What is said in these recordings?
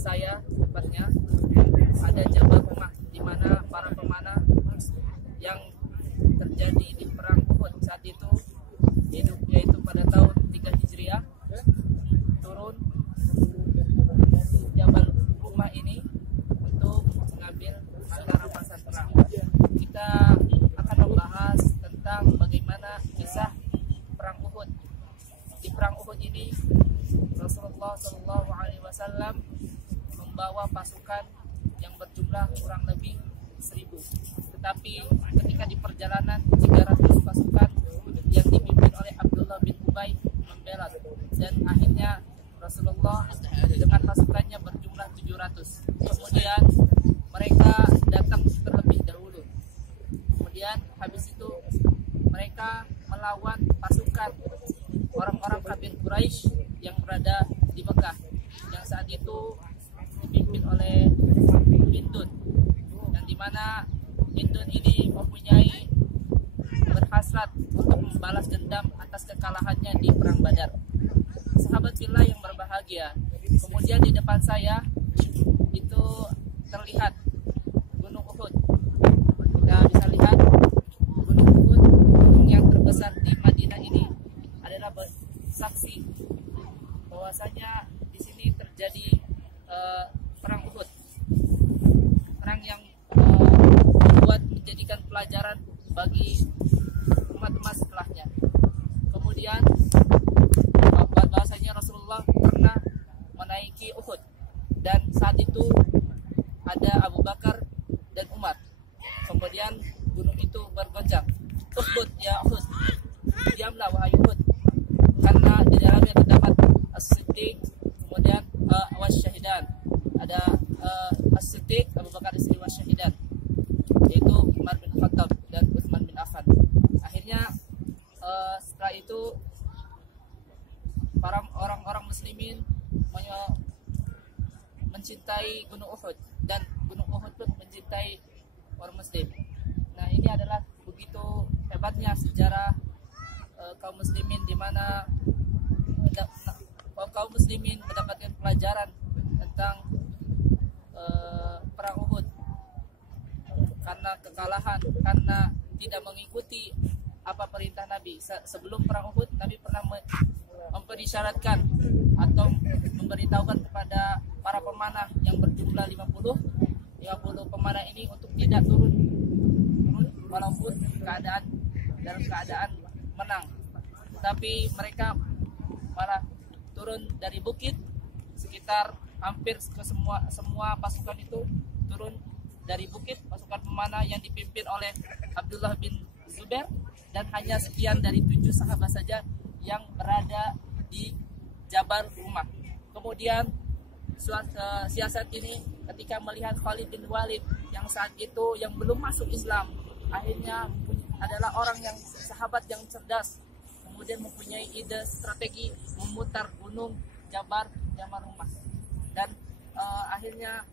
saya tepatnya ada Jabal Rumah, di mana para pemanah yang terjadi di perang Uhud saat itu, yaitu pada tahun 3 Hijriah, turun Jabal Rumah ini untuk mengambil mata rampasan perang. Kita akan membahas tentang bagaimana kisah perang Uhud. Di perang Uhud ini Rasulullah SAW membawa pasukan yang berjumlah kurang lebih 1.000. Tetapi ketika di perjalanan 300 pasukan yang dipimpin oleh Abdullah bin Ubay membela, dan akhirnya Rasulullah dengan pasukannya berjumlah 700. Kemudian mereka datang terlebih dahulu. Kemudian habis itu mereka melawan pasukan orang-orang kafir Quraisy yang berada di Mekah, yang saat itu dipimpin oleh Hindun, yang dimana Hindun ini mempunyai berhasrat untuk membalas dendam atas kekalahannya di perang Badar. Sahabat fillah yang berbahagia, kemudian di depan saya itu terlihat Gunung Uhud. Kita bisa lihat Gunung Uhud, gunung yang terbesar di Madinah ini, adalah saksi bahwasanya di sini terjadi perang Uhud, perang yang membuat menjadikan pelajaran bagi umat-umat setelahnya. Kemudian bahwasanya Rasulullah pernah menaiki Uhud, dan saat itu ada Abu Bakar dan Umar. Kemudian gunung itu bergoncang. Uhud ya Uhud, diamlah wahai Uhud, karena di dalamnya terdapat As-Siddiq, kemudian Wasyahidan. Ada As-Siddiq, Abu Bakar istri Wasyahidan, yaitu Umar bin Khattab dan Utsman bin Affan. Akhirnya setelah itu para orang-orang muslimin mencintai Gunung Uhud, dan Gunung Uhud pun mencintai orang muslim. Nah, ini adalah begitu hebatnya sejarah kaum muslimin, di mana kaum muslimin mendapatkan pelajaran tentang perang Uhud karena kekalahan, karena tidak mengikuti apa perintah Nabi. Sebelum perang Uhud, Nabi pernah memperisyaratkan atau memberitahukan kepada para pemanah yang berjumlah 50 pemanah ini untuk tidak turun walaupun dalam keadaan menang. Tapi mereka malah turun dari bukit, sekitar hampir ke semua pasukan itu turun dari bukit, pasukan pemanah yang dipimpin oleh Abdullah bin Zubair, dan hanya sekian dari 7 sahabat saja yang berada di Jabal Rumah. Kemudian siasat ini ketika melihat Khalid bin Walid yang saat itu yang belum masuk Islam, akhirnya adalah orang yang sahabat yang cerdas, kemudian mempunyai ide strategi memutar gunung Jabal Rumah. Dan akhirnya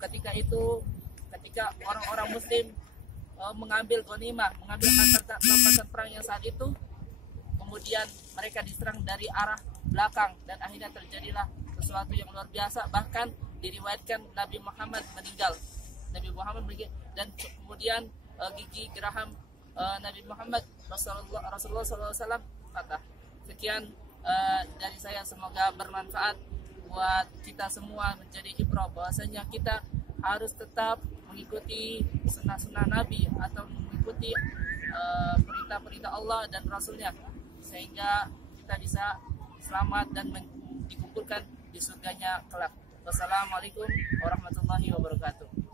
ketika orang-orang muslim mengambil ghanimah, mengambil harta rampasan perang yang saat itu, kemudian mereka diserang dari arah belakang, dan akhirnya terjadilah sesuatu yang luar biasa. Bahkan diriwayatkan Nabi Muhammad meninggal, dan kemudian gigi geraham Nabi Muhammad Rasulullah SAW patah. Sekian dari saya, semoga bermanfaat buat kita semua, menjadi ibrah bahwasanya kita harus tetap mengikuti sunnah-sunnah Nabi atau mengikuti perintah-perintah Allah dan Rasulnya, sehingga kita bisa selamat dan dikumpulkan di surganya kelak. Wassalamualaikum warahmatullahi wabarakatuh.